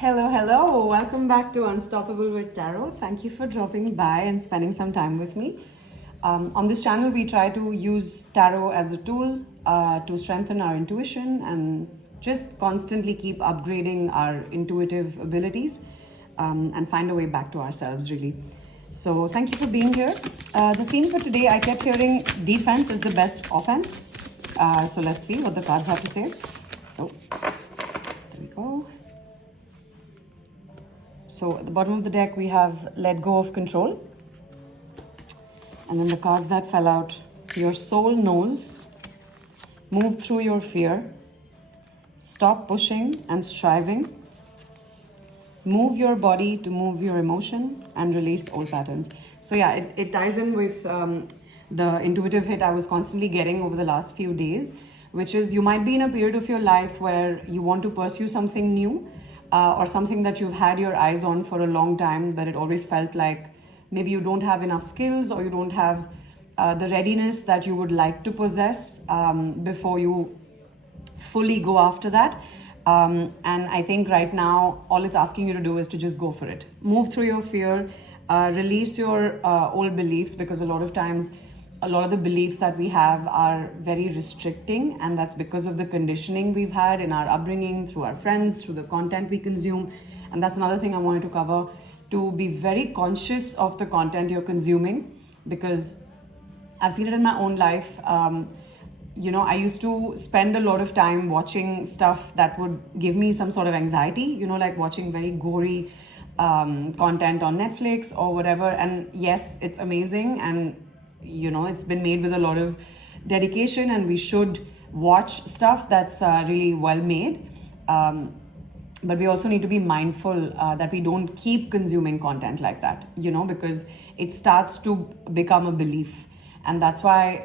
Hello. Welcome back to Unstoppable with Tarot. Thank you for dropping by and spending some time with me. On this channel, we try to use tarot as a tool to strengthen our intuition and just constantly keep upgrading our intuitive abilities and find a way back to ourselves, really. So thank you for being here. The theme for today, I kept hearing defense is the best offense. So let's see what the cards have to say. Oh, there we go. So at the bottom of the deck, we have let go of control. And then the cards that fell out, your soul knows, move through your fear, stop pushing and striving, move your body to move your emotion, and release old patterns. So yeah, it ties in with the intuitive hit I was constantly getting over the last few days, which is you might be in a period of your life where you want to pursue something new, or something that you've had your eyes on for a long time, but it always felt like maybe you don't have enough skills or you don't have the readiness that you would like to possess before you fully go after that. And I think right now, all it's asking you to do is to just go for it. Move through your fear, release your old beliefs, because a lot of times, a lot of the beliefs that we have are very restricting, and that's because of the conditioning we've had in our upbringing, through our friends, through the content we consume. And that's another thing I wanted to cover, to be very conscious of the content you're consuming, because I've seen it in my own life. I used to spend a lot of time watching stuff that would give me some sort of anxiety, like watching very gory content on Netflix or whatever. And yes, it's amazing, and it's been made with a lot of dedication, and we should watch stuff that's really well made. But we also need to be mindful that we don't keep consuming content like that, because it starts to become a belief. And that's why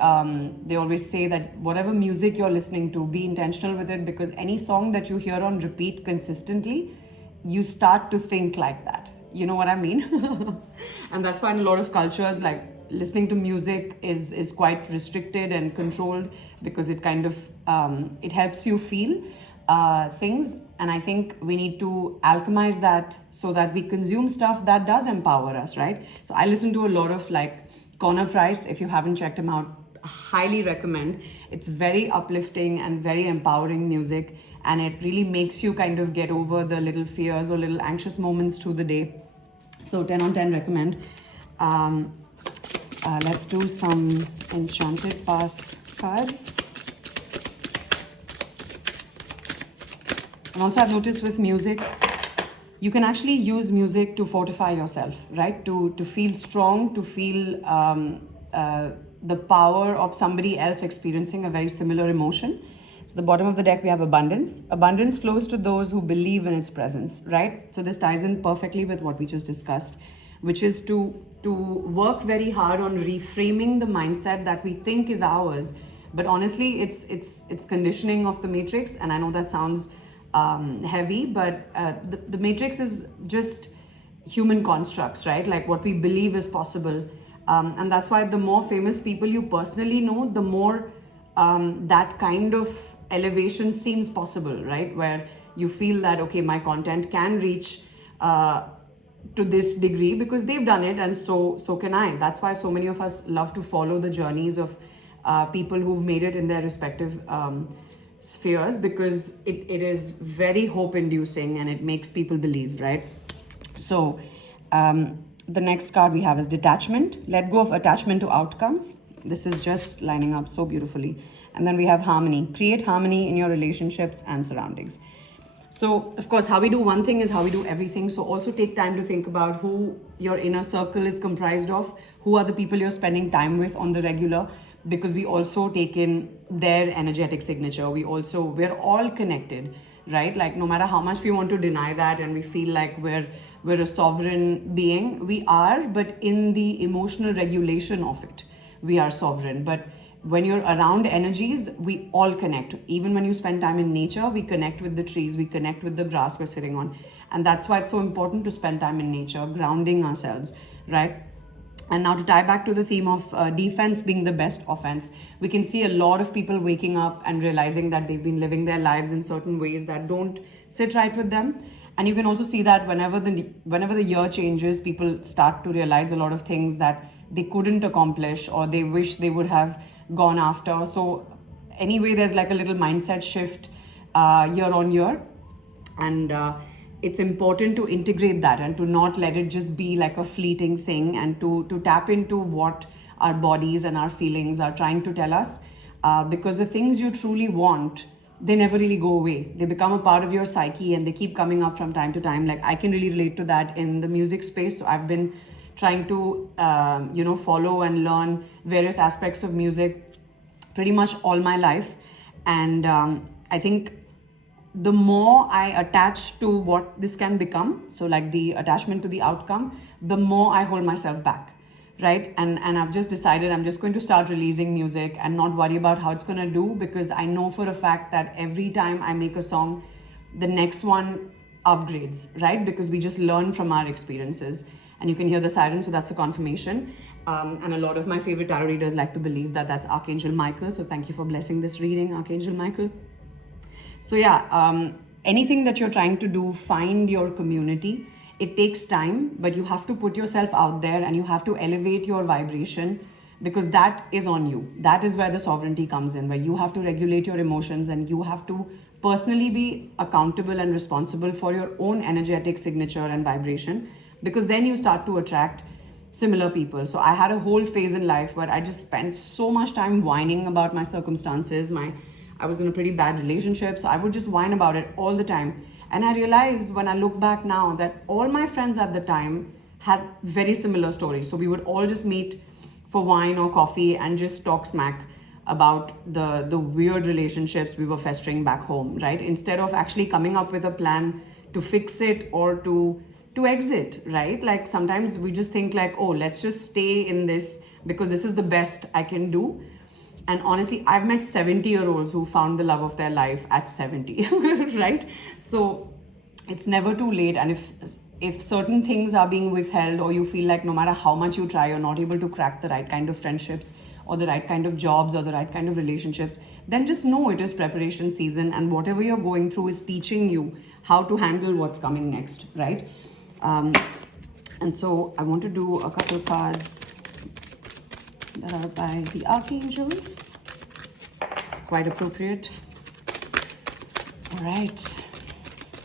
they always say that whatever music you're listening to, be intentional with it, because any song that you hear on repeat consistently, you start to think like that. You know what I mean? And that's why in a lot of cultures, like, listening to music is quite restricted and controlled, because it kind of it helps you feel things. And I think we need to alchemize that so that we consume stuff that does empower us, right? So I listen to a lot of Connor Price. If you haven't checked him out, I highly recommend. It's very uplifting and very empowering music, and it really makes you kind of get over the little fears or little anxious moments through the day. So 10 on 10 recommend. Let's do some Enchanted Path cards. And also I've noticed with music, you can actually use music to fortify yourself, right? To feel strong, to feel the power of somebody else experiencing a very similar emotion. So the bottom of the deck, we have abundance. Abundance flows to those who believe in its presence, right? So this ties in perfectly with what we just discussed, which is to work very hard on reframing the mindset that we think is ours. But honestly, it's conditioning of the matrix. And I know that sounds heavy, but the matrix is just human constructs, right? Like what we believe is possible. And that's why the more famous people you personally know, the more that kind of elevation seems possible, right? Where you feel that, okay, my content can reach to this degree because they've done it, and so can I. That's why so many of us love to follow the journeys of people who've made it in their respective spheres, because it is very hope-inducing and it makes people believe, right? So the next card we have is detachment. Let go of attachment to outcomes. This is just lining up so beautifully. And then we have harmony. Create harmony in your relationships and surroundings. So, of course, how we do one thing is how we do everything. So also take time to think about who your inner circle is comprised of, who are the people you're spending time with on the regular, because we also take in their energetic signature. We're all connected, right? Like, no matter how much we want to deny that and we feel like we're a sovereign being, we are, but in the emotional regulation of it, we are sovereign. But when you're around energies, we all connect. Even when you spend time in nature, we connect with the trees, we connect with the grass we're sitting on. And that's why it's so important to spend time in nature, grounding ourselves, right? And now to tie back to the theme of defense being the best offense, we can see a lot of people waking up and realizing that they've been living their lives in certain ways that don't sit right with them. And you can also see that whenever the year changes, people start to realize a lot of things that they couldn't accomplish or they wish they would have gone after. So anyway, there's like a little mindset shift year on year. And it's important to integrate that and to not let it just be like a fleeting thing, and to tap into what our bodies and our feelings are trying to tell us, because the things you truly want, they never really go away. They become a part of your psyche and they keep coming up from time to time. Like I can really relate to that in the music space. So I've been trying to follow and learn various aspects of music pretty much all my life. And I think the more I attach to what this can become, so like the attachment to the outcome, the more I hold myself back, right? And I've just decided I'm just going to start releasing music and not worry about how it's going to do, because I know for a fact that every time I make a song, the next one upgrades, right? Because we just learn from our experiences. And you can hear the siren, so that's a confirmation. And a lot of my favorite tarot readers like to believe that that's Archangel Michael. So thank you for blessing this reading, Archangel Michael. So yeah, anything that you're trying to do, find your community. It takes time, but you have to put yourself out there and you have to elevate your vibration, because that is on you. That is where the sovereignty comes in, where you have to regulate your emotions and you have to personally be accountable and responsible for your own energetic signature and vibration, because then you start to attract similar people. So I had a whole phase in life where I just spent so much time whining about my circumstances. I was in a pretty bad relationship, so I would just whine about it all the time. And I realized when I look back now that all my friends at the time had very similar stories. So we would all just meet for wine or coffee and just talk smack about the weird relationships we were festering back home, right? Instead of actually coming up with a plan to fix it or to exit, right? Like sometimes we just think like, oh, let's just stay in this because this is the best I can do. And honestly, I've met 70-year-olds who found the love of their life at 70, right? So it's never too late. And if certain things are being withheld, or you feel like no matter how much you try, you're not able to crack the right kind of friendships or the right kind of jobs or the right kind of relationships, then just know it is preparation season, and whatever you're going through is teaching you how to handle what's coming next, right? And so I want to do a couple of cards that are by the archangels. It's quite appropriate. All right.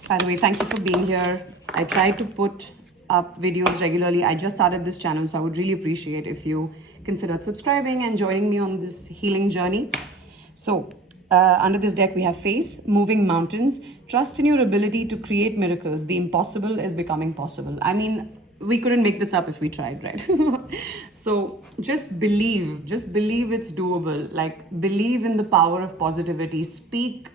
By the way, thank you for being here. I try to put up videos regularly. I just started this channel, so I would really appreciate if you considered subscribing and joining me on this healing journey. So under this deck, we have faith, moving mountains, trust in your ability to create miracles. The impossible is becoming possible. I mean, we couldn't make this up if we tried, right? So just believe it's doable. Like, believe in the power of positivity. Speak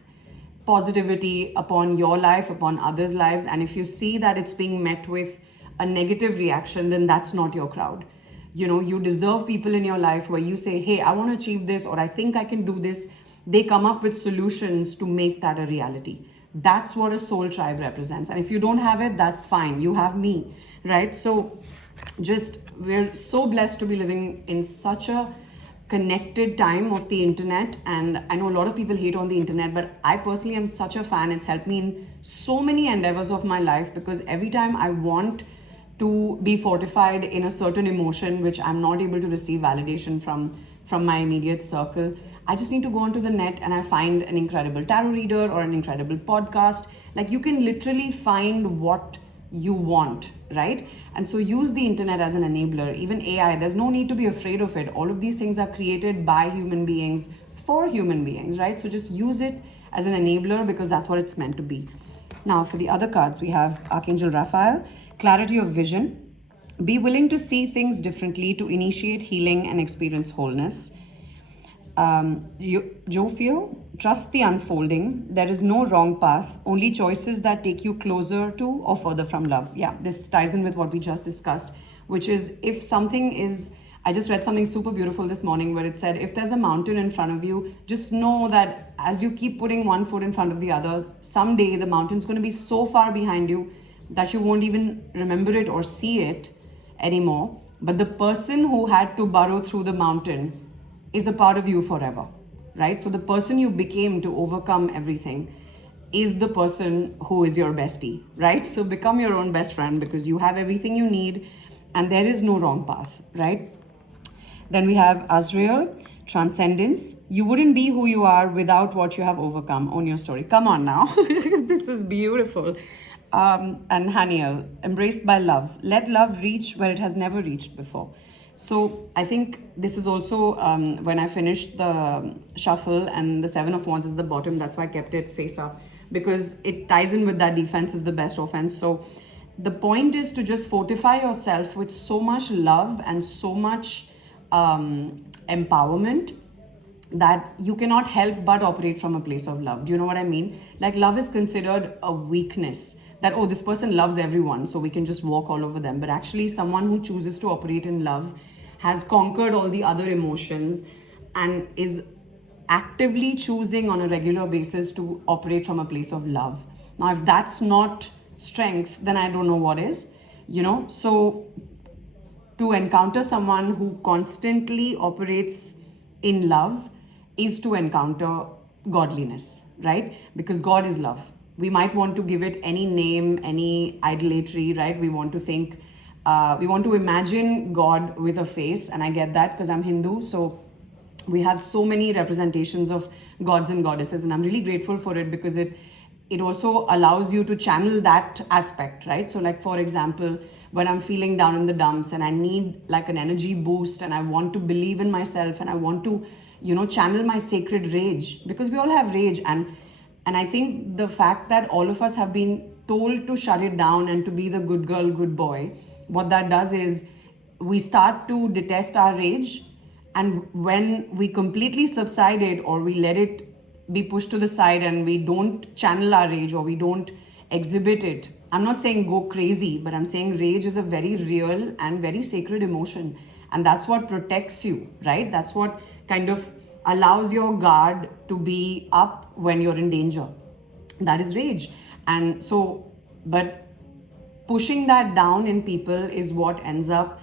positivity upon your life, upon others' lives. And if you see that it's being met with a negative reaction, then that's not your crowd. You know, you deserve people in your life where you say, hey, I want to achieve this, or I think I can do this. They come up with solutions to make that a reality. That's what a soul tribe represents. And if you don't have it, that's fine. You have me, right? So we're so blessed to be living in such a connected time of the internet. And I know a lot of people hate on the internet, but I personally am such a fan. It's helped me in so many endeavors of my life, because every time I want to be fortified in a certain emotion which I'm not able to receive validation from my immediate circle, I just need to go onto the net and I find an incredible tarot reader or an incredible podcast. Like, you can literally find what you want, right? And so use the internet as an enabler. Even AI, there's no need to be afraid of it. All of these things are created by human beings for human beings, right? So just use it as an enabler, because that's what it's meant to be. Now for the other cards, we have Archangel Raphael, clarity of vision. Be willing to see things differently to initiate healing and experience wholeness. Jofio, trust the unfolding. There is no wrong path, only choices that take you closer to or further from love. Yeah, this ties in with what we just discussed, which is, if something is, I just read something super beautiful this morning where it said, if there's a mountain in front of you, just know that as you keep putting one foot in front of the other, someday the mountain's going to be so far behind you that you won't even remember it or see it anymore. But the person who had to burrow through the mountain is a part of you forever, right? So the person you became to overcome everything is the person who is your bestie, right? So become your own best friend because you have everything you need and there is no wrong path, right? Then we have Azrael, transcendence. You wouldn't be who you are without what you have overcome. Own your story. Come on now. This is beautiful. And Haniel, embraced by love. Let love reach where it has never reached before. So I think this is also when I finished the shuffle and the Seven of Wands is the bottom. That's why I kept it face up because it ties in with that defense is the best offense. So the point is to just fortify yourself with so much love and so much empowerment that you cannot help but operate from a place of love. Do you know what I mean? Like love is considered a weakness that, oh, this person loves everyone, so we can just walk all over them. But actually, someone who chooses to operate in love has conquered all the other emotions and is actively choosing on a regular basis to operate from a place of love. Now, if that's not strength, then I don't know what is, you know? So to encounter someone who constantly operates in love is to encounter godliness, right? Because God is love. We might want to give it any name, any idolatry, right? We want to think, we want to imagine God with a face, and I get that because I'm Hindu, so we have so many representations of gods and goddesses, and I'm really grateful for it because it also allows you to channel that aspect, right? So like, for example, when I'm feeling down in the dumps and I need like an energy boost and I want to believe in myself and I want to, you know, channel my sacred rage, because we all have rage. And I think the fact that all of us have been told to shut it down and to be the good girl, good boy, what that does is we start to detest our rage. And when we completely subside it or we let it be pushed to the side and we don't channel our rage or we don't exhibit it, I'm not saying go crazy, but I'm saying rage is a very real and very sacred emotion. And that's what protects you, right? That's what kind of allows your guard to be up when you're in danger. That is rage. And so, but pushing that down in people is what ends up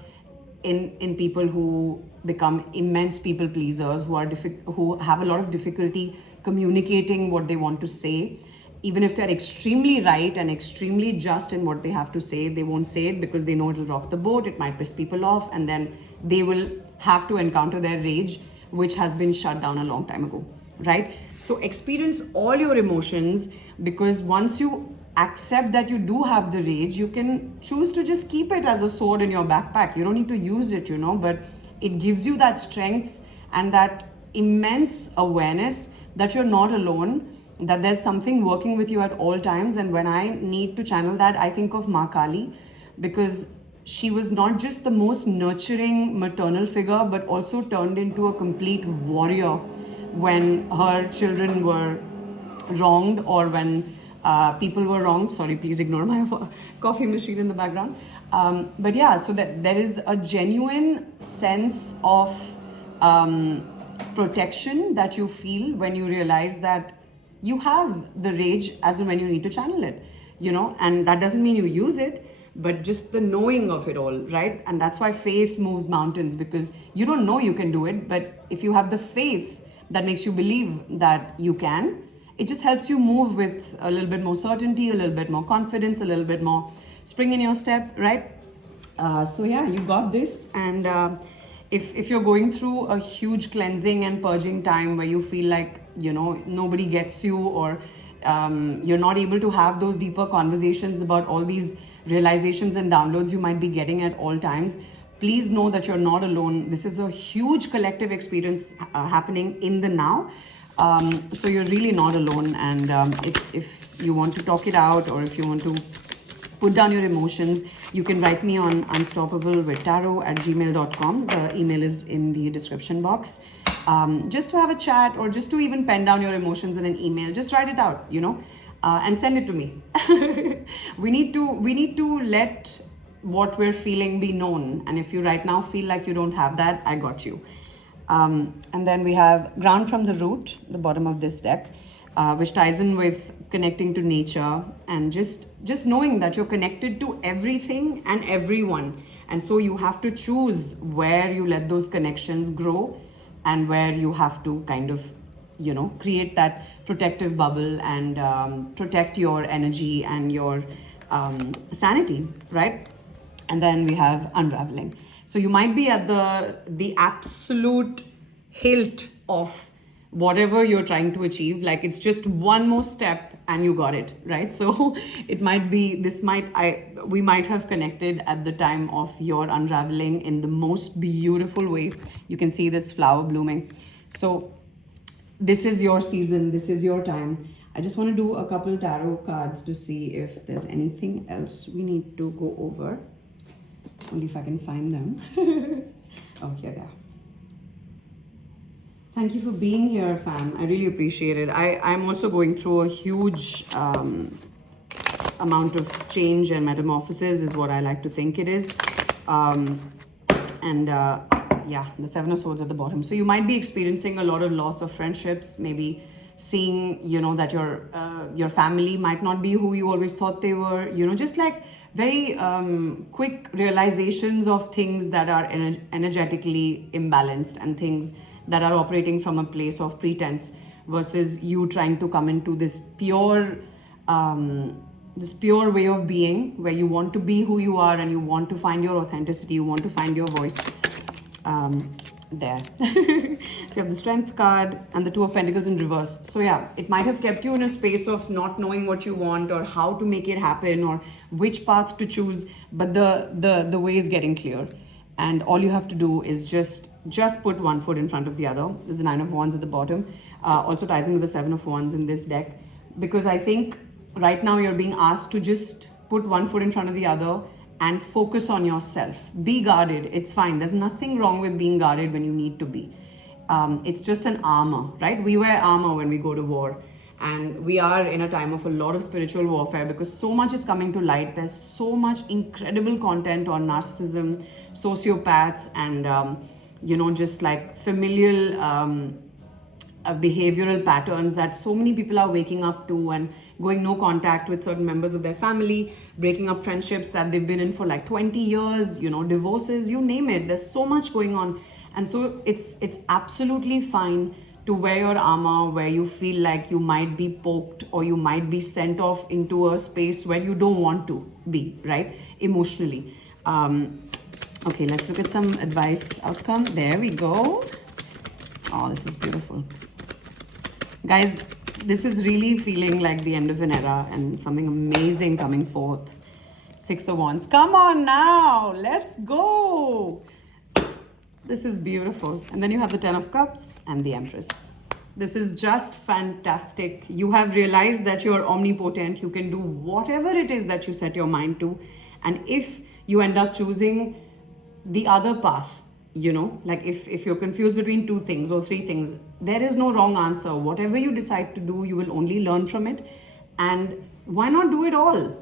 in people who become immense people pleasers, who have a lot of difficulty communicating what they want to say. Even if they're extremely right and extremely just in what they have to say, they won't say it because they know it'll rock the boat, it might piss people off, and then they will have to encounter their rage, which has been shut down a long time ago, right? So experience all your emotions, because once you accept that you do have the rage, you can choose to just keep it as a sword in your backpack. You don't need to use it, you know, but it gives you that strength and that immense awareness that you're not alone, that there's something working with you at all times. And when I need to channel that, I think of Ma Kali, because she was not just the most nurturing maternal figure, but also turned into a complete warrior when her children were wronged or when people were wronged. Sorry, please ignore my coffee machine in the background. But yeah, so that there is a genuine sense of protection that you feel when you realize that you have the rage as and when you need to channel it, you know, and that doesn't mean you use it, but just the knowing of it all, right? And that's why faith moves mountains, because you don't know you can do it, but if you have the faith that makes you believe that you can, it just helps you move with a little bit more certainty, a little bit more confidence, a little bit more spring in your step, right? So yeah, you got this. And if you're going through a huge cleansing and purging time where you feel like, you know, nobody gets you, or you're not able to have those deeper conversations about all these realizations and downloads you might be getting at all times, please know that you're not alone. This is a huge collective experience happening in the now. So you're really not alone. And if you want to talk it out, or if you want to put down your emotions, you can write me on unstoppablewithtarot@gmail.com. The email is in the description box. Just to have a chat, or just to even pen down your emotions in an email, just write it out, you know, and send it to me. we need to let what we're feeling be known. And if you right now feel like you don't have that, I got you. And then we have ground from the root, the bottom of this deck, which ties in with connecting to nature and just knowing that you're connected to everything and everyone. And so you have to choose where you let those connections grow and where you have to kind of create that protective bubble and protect your energy and your sanity, right? And then we have unraveling. So you might be at the absolute hilt of whatever you're trying to achieve. Like it's just one more step and you got it, right? So it might be, we might have connected at the time of your unraveling in the most beautiful way. You can see this flower blooming. So this is your season, this is your time. I just want to do a couple tarot cards to see if there's anything else we need to go over. Only if I can find them. Oh, here they are. Thank you for being here, fam. I really appreciate it. I'm also going through a huge amount of change and metamorphosis is what I like to think it is. Yeah, the Seven of Swords at the bottom. So you might be experiencing a lot of loss of friendships, maybe seeing, that your family might not be who you always thought they were, just like very quick realizations of things that are energetically imbalanced and things that are operating from a place of pretense versus you trying to come into this pure way of being where you want to be who you are and you want to find your authenticity, you want to find your voice. There. So you have the Strength card and the Two of Pentacles in reverse. So yeah, it might have kept you in a space of not knowing what you want or how to make it happen or which path to choose, but the way is getting clear. And all you have to do is just put one foot in front of the other. There's the Nine of Wands at the bottom. Also ties in with the Seven of Wands in this deck. Because I think right now you're being asked to just put one foot in front of the other and focus on yourself. Be guarded. It's fine. There's nothing wrong with being guarded when you need to be. It's just an armor, right? We wear armor when we go to war. And we are in a time of a lot of spiritual warfare because so much is coming to light. There's so much incredible content on narcissism, sociopaths, and, just like familial behavioral patterns that so many people are waking up to and going no contact with certain members of their family, breaking up friendships that they've been in for like 20 years, divorces, you name it. There's so much going on. And so it's absolutely fine to wear your armor where you feel like you might be poked or you might be sent off into a space where you don't want to be, right? Emotionally. Okay, let's look at some advice outcome. There we go. Oh, this is beautiful. Guys, this is really feeling like the end of an era and something amazing coming forth. Six of Wands. Come on now. Let's go. This is beautiful. And then you have the Ten of Cups and the Empress. This is just fantastic. You have realized that you're omnipotent. You can do whatever it is that you set your mind to. And if you end up choosing the other path, like if you're confused between two things or three things, there is no wrong answer. Whatever you decide to do, you will only learn from it. And why not do it all?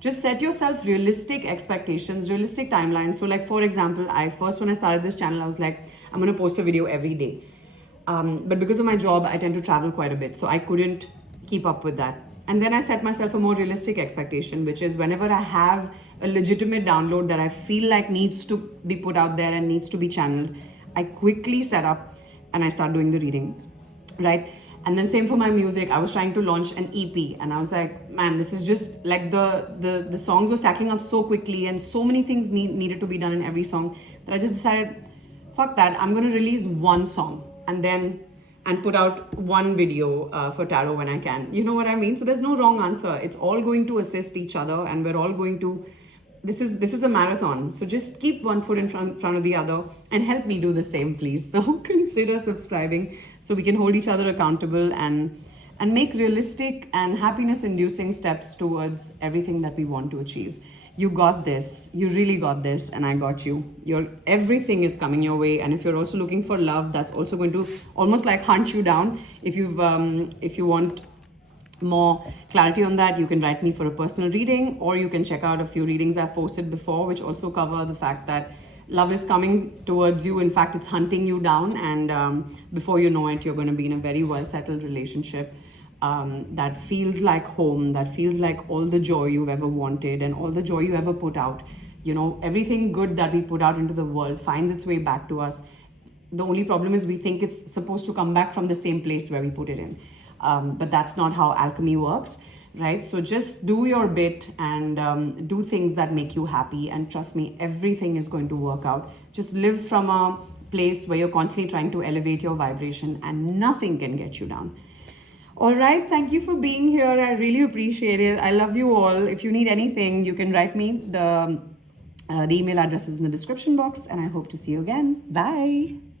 Just set yourself realistic expectations, realistic timelines. So like, for example, when I started this channel, I was like, I'm going to post a video every day. But because of my job, I tend to travel quite a bit. So I couldn't keep up with that. And then I set myself a more realistic expectation, which is whenever I have a legitimate download that I feel like needs to be put out there and needs to be channeled, I quickly set up and I start doing the reading, right? And then same for my music. I was trying to launch an EP and I was like, man, this is just like the songs were stacking up so quickly and so many things needed to be done in every song that I just decided, fuck that, I'm going to release one song and put out one video for tarot when I can. You know what I mean? So there's no wrong answer. It's all going to assist each other and we're all going to, this is a marathon. So just keep one foot in front of the other and help me do the same, please. So consider subscribing so we can hold each other accountable and make realistic and happiness-inducing steps towards everything that we want to achieve. You got this. You really got this, and I got you. Everything is coming your way, and if you're also looking for love, that's also going to almost like hunt you down. If you want more clarity on that, you can write me for a personal reading, or you can check out a few readings I've posted before, which also cover the fact that love is coming towards you. In fact, it's hunting you down, and before you know it, you're going to be in a very well-settled relationship. That feels like home, that feels like all the joy you've ever wanted and all the joy you ever put out. Everything good that we put out into the world finds its way back to us. The only problem is we think it's supposed to come back from the same place where we put it in. But that's not how alchemy works, right? So just do your bit and do things that make you happy. And trust me, everything is going to work out. Just live from a place where you're constantly trying to elevate your vibration and nothing can get you down. All right, thank you for being here. I really appreciate it. I love you all. If you need anything, you can write me. The email address is in the description box, and I hope to see you again. Bye.